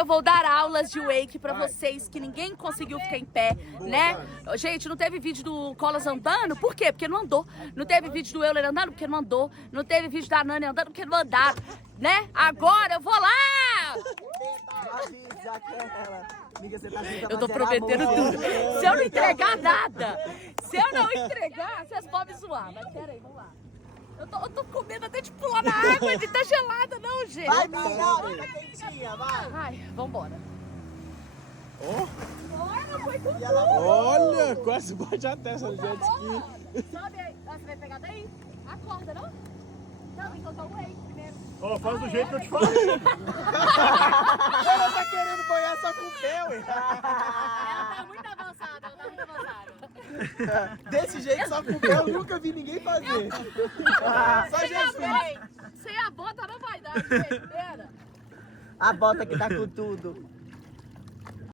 eu vou dar aulas de wake pra vocês que ninguém conseguiu ficar em pé, né? Gente, não teve vídeo do Colas andando, por quê? Porque não andou. Não teve vídeo do Euler andando, porque não andou. Não teve vídeo da Nani andando, porque não andaram, né? Agora eu vou lá! Eu tô prometendo tudo. Se eu não entregar nada, se eu não entregar, vocês podem zoar. Mas pera aí, vamos lá. Eu tô com medo até de pular na água, de tá gelada não, gente. Vai, menina, tá quentinha, vai. Ai, vambora. Olha, foi tudo. Olha, quase bate a testa no jet ski. Sobe aí. Ah, você vai pegar daí? Acorda, não? Não, então tá o wake primeiro. Ó, faz do jeito que eu te falei. Ela tá querendo banhar só com o pé, ué. Ela tá muito avançada, ela tá muito avançada. Desse jeito só com o pé eu nunca vi ninguém fazer. Só Jesus. Sem a bota não vai dar, gente. Pera. A bota que tá com tudo.